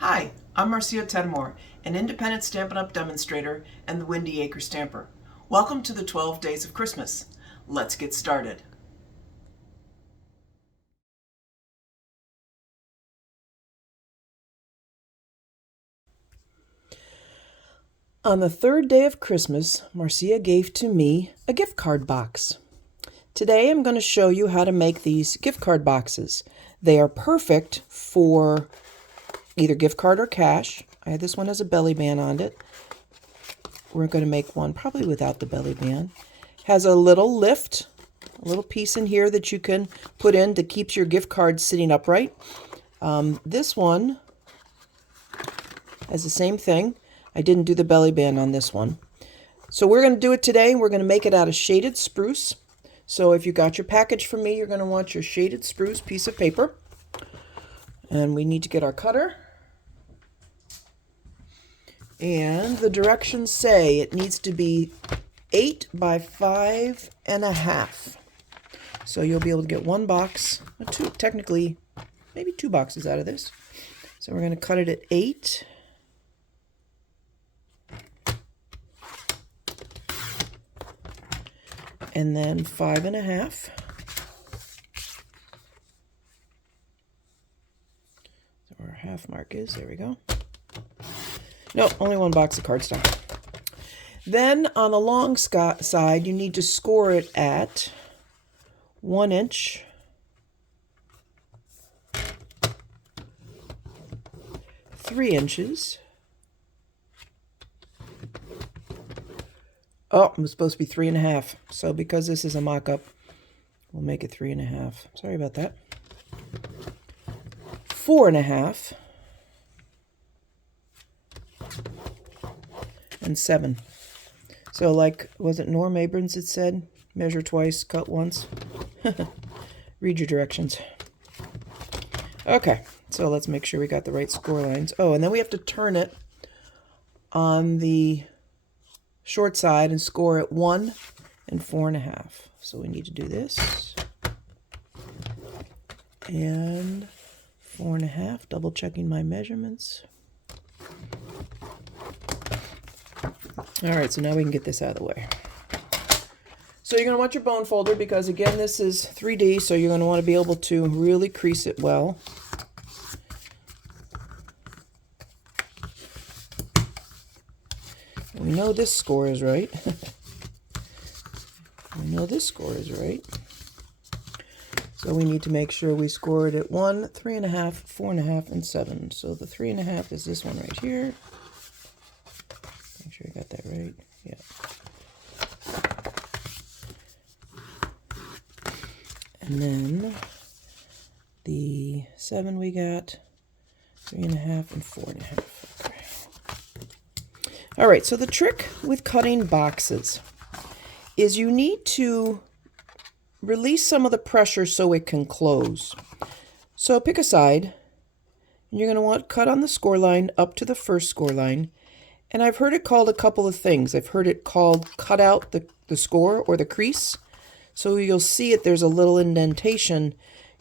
Hi, I'm Marcia Tedmore, an independent Stampin' Up! Demonstrator and the Windy Acre Stamper. Welcome to the 12 Days of Christmas. Let's get started. On the third day of Christmas, Marcia gave to me a gift card box. Today I'm going to show you how to make these gift card boxes. They are perfect for either gift card or cash. I had this one as a belly band on it. We're going to make one probably without the belly band. Has a little lift, a little piece in here that you can put in that keeps your gift card sitting upright. This one has the same thing. I didn't do the belly band on this one. So we're going to do it today. We're going to make it out of shaded spruce. So if you got your package from me, you're going to want your shaded spruce piece of paper. And we need to get our cutter. And the directions say it needs to be 8 by 5.5. So you'll be able to get one box, technically maybe two boxes out of this. So we're going to cut it at 8. And then 5.5. So where our half mark is, there we go. No, only one box of cardstock. Then on the long side, you need to score it at 1 inch, 3 inches. Oh, it was supposed to be 3.5. So because this is a mock-up, we'll make it 3.5. Sorry about that. 4.5. And 7. So like, was it Norm Abrams that said, measure twice, cut once? Read your directions. Okay, so let's make sure we got the right score lines. Oh, and then we have to turn it on the short side and score at 1 and 4.5. So we need to do this. And 4.5, double checking my measurements. All right, so now we can get this out of the way. So you're going to want your bone folder because, again, this is 3D, so you're going to want to be able to really crease it well. We know this score is right. We know this score is right. So we need to make sure we score it at 1, 3.5, 4.5, and 7. So the 3.5 is this one right here. Make sure I got that right. Yeah. And then the 7 we got 3.5 and 4.5. Okay. All right, so the trick with cutting boxes is you need to release some of the pressure so it can close. So pick a side, and you're going to want to cut on the score line up to the first score line. And I've heard it called a couple of things. I've heard it called cut out the score or the crease. So you'll see it, there's a little indentation.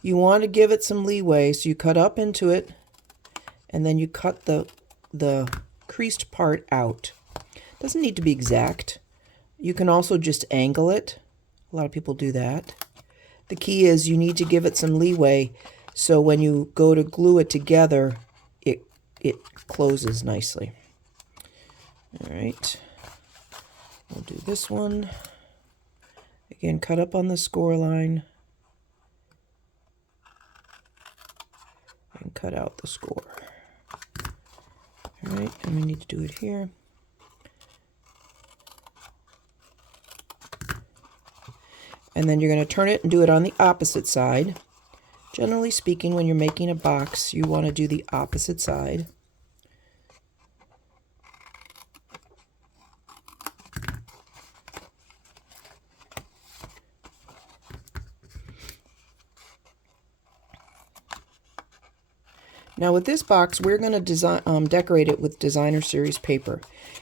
You want to give it some leeway, so you cut up into it, and then you cut the creased part out. Doesn't need to be exact. You can also just angle it. A lot of people do that. The key is you need to give it some leeway so when you go to glue it together, it closes nicely. All right, we'll do this one. Again, cut up on the score line and cut out the score. All right, and we need to do it here. And then you're going to turn it and do it on the opposite side. Generally speaking, when you're making a box, you want to do the opposite side. Now with this box, we're going to decorate it with designer series paper.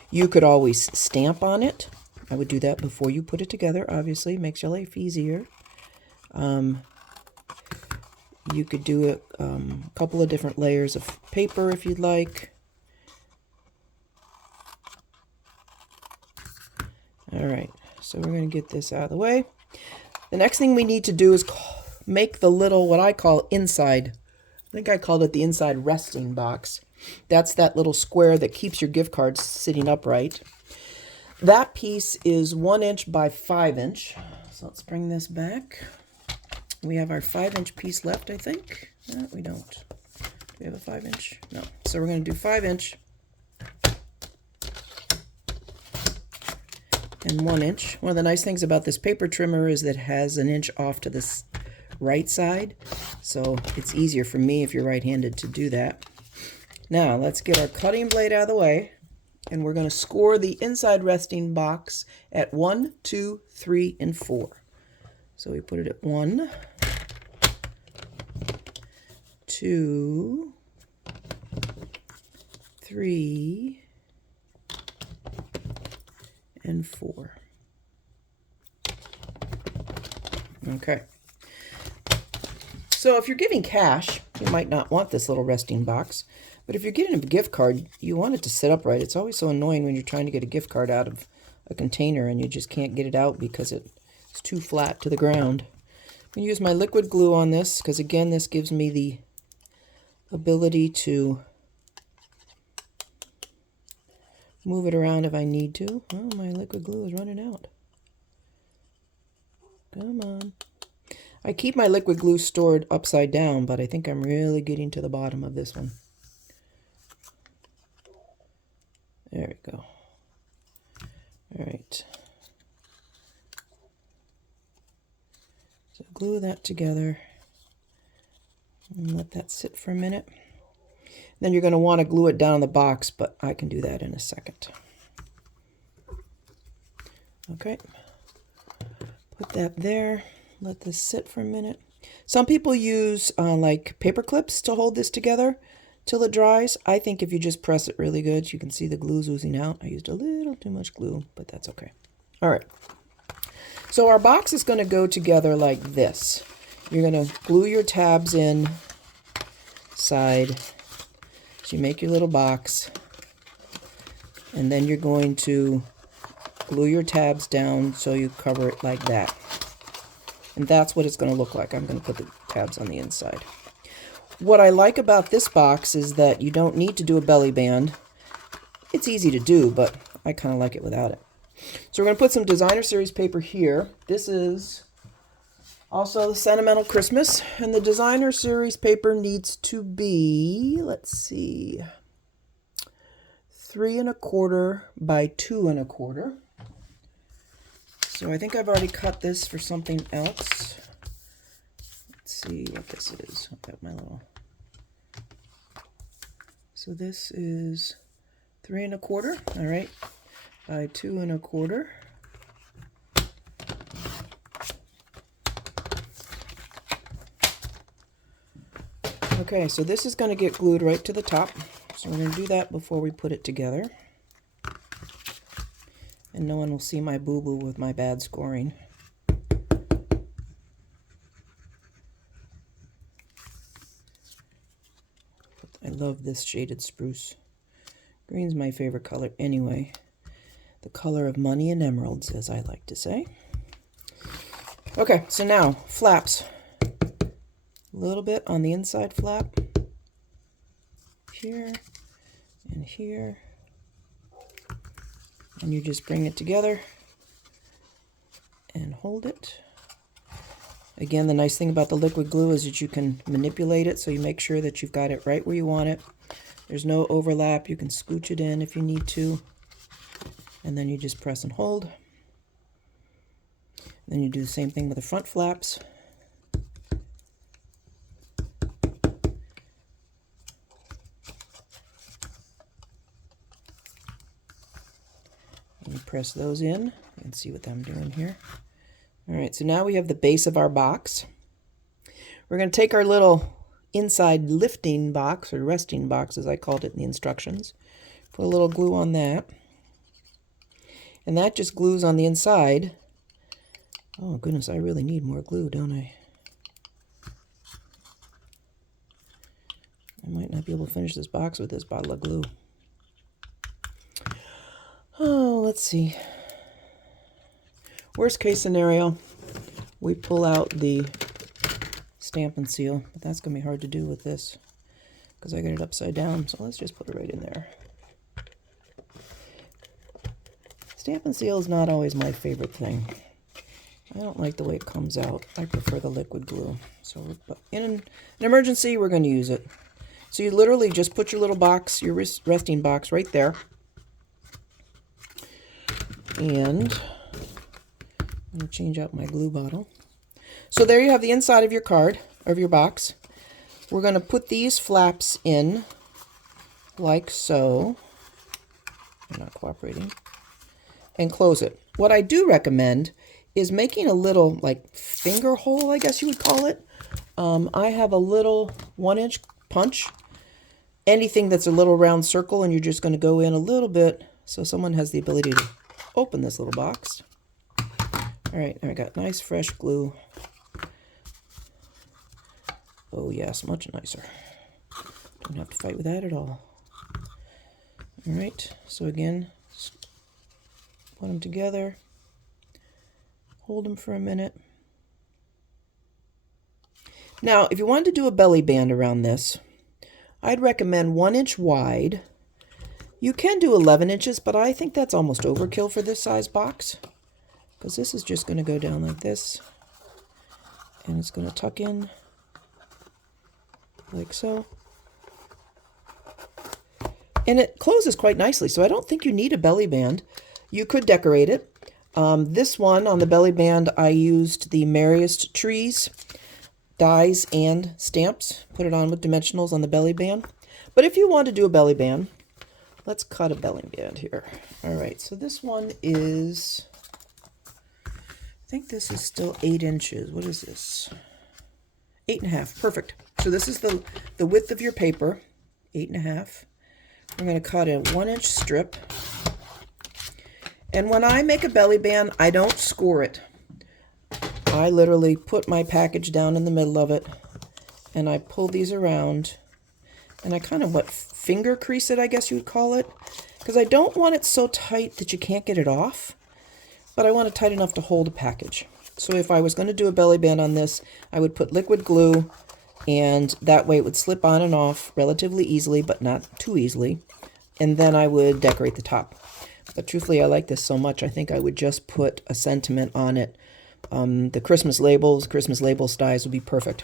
You could always stamp on it. I would do that before you put it together, obviously. Makes your life easier. You could do a couple of different layers of paper if you'd like. All right, so we're going to get this out of the way. The next thing we need to do is make the little, what I call inside. I think I called it the inside resting box. That's that little square that keeps your gift cards sitting upright. That piece is 1 inch by 5 inch. So let's bring this back. We have our 5-inch piece left, I think. No, we don't. Do we have a 5-inch? No. So we're going to do 5-inch and 1 inch. One of the nice things about this paper trimmer is that it has an inch off to this right side. So it's easier for me if you're right-handed to do that. Now let's get our cutting blade out of the way. And we're going to score the inside resting box at 1, 2, 3, and 4. So we put it at 1, 2, 3, and 4. Okay. So if you're giving cash, you might not want this little resting box. But if you're getting a gift card, you want it to sit upright. It's always so annoying when you're trying to get a gift card out of a container and you just can't get it out because it's too flat to the ground. I'm going to use my liquid glue on this because, again, this gives me the ability to move it around if I need to. Oh, my liquid glue is running out. Come on. I keep my liquid glue stored upside down, but I think I'm really getting to the bottom of this one. There we go. All right. So glue that together and let that sit for a minute. Then you're going to want to glue it down in the box, but I can do that in a second. Okay. Put that there. Let this sit for a minute. Some people use like paper clips to hold this together till it dries. I think if you just press it really good, you can see the glue's oozing out. I used a little too much glue, but that's okay. All right. So our box is going to go together like this. You're going to glue your tabs in side. So you make your little box. And then you're going to glue your tabs down so you cover it like that. And that's what it's going to look like. I'm going to put the tabs on the inside. What I like about this box is that you don't need to do a belly band. It's easy to do, but I kind of like it without it. So we're going to put some Designer Series paper here. This is also the Sentimental Christmas. And the Designer Series paper needs to be, let's see, 3 1/4 by 2 1/4. So I think I've already cut this for something else. Let's see what this is. I've got my little. So this is 3 1/4, all right, by 2 1/4. Okay, so this is going to get glued right to the top. So we're going to do that before we put it together. And no one will see my boo-boo with my bad scoring. I love this shaded spruce. Green's my favorite color anyway. The color of money and emeralds, as I like to say. Okay, so now flaps. A little bit on the inside flap. Here and here. And you just bring it together and hold it. Again, the nice thing about the liquid glue is that you can manipulate it so you make sure that you've got it right where you want it. There's no overlap. You can scooch it in if you need to. And then you just press and hold. Then you do the same thing with the front flaps. And you press those in and see what I'm doing here. All right, so now we have the base of our box. We're going to take our little inside lifting box, or resting box as I called it in the instructions. Put a little glue on that. And that just glues on the inside. Oh goodness, I really need more glue, don't I? I might not be able to finish this box with this bottle of glue. Oh, let's see. Worst case scenario, we pull out the Stampin' Seal, but that's going to be hard to do with this because I got it upside down, so let's just put it right in there. Stampin' Seal is not always my favorite thing. I don't like the way it comes out. I prefer the liquid glue. So in an emergency, we're going to use it. So you literally just put your little box, your resting box right there. And I'm going to change out my glue bottle. So there you have the inside of your card, of your box. We're going to put these flaps in like so. I'm not cooperating. And close it. What I do recommend is making a little like finger hole, I guess you would call it. I have a little 1-inch punch. Anything that's a little round circle, and you're just going to go in a little bit so someone has the ability to open this little box. All right, I got nice fresh glue. Oh yes, much nicer. Don't have to fight with that at all. All right, so again, put them together. Hold them for a minute. Now, if you wanted to do a belly band around this, I'd recommend 1 inch wide. You can do 11 inches, but I think that's almost overkill for this size box, because this is just going to go down like this, and it's going to tuck in like so. And it closes quite nicely, so I don't think you need a belly band. You could decorate it. This one on the belly band, I used the Merriest Trees dies and stamps. Put it on with dimensionals on the belly band. But if you want to do a belly band, let's cut a belly band here. All right, so this one is, I think this is still 8 inches. What is this? 8.5, perfect. So this is the width of your paper, 8.5. I'm going to cut a 1-inch strip. And when I make a belly band, I don't score it. I literally put my package down in the middle of it, and I pull these around, and I kind of finger crease it, I guess you would call it, because I don't want it so tight that you can't get it off, but I want it tight enough to hold a package. So if I was going to do a belly band on this, I would put liquid glue, and that way it would slip on and off relatively easily, but not too easily, and then I would decorate the top. But truthfully, I like this so much, I think I would just put a sentiment on it. The Christmas label dies would be perfect.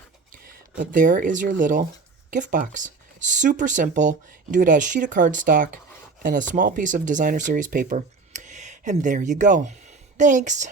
But there is your little gift box. Super simple. You do it out of a sheet of cardstock and a small piece of designer series paper. And there you go. Thanks.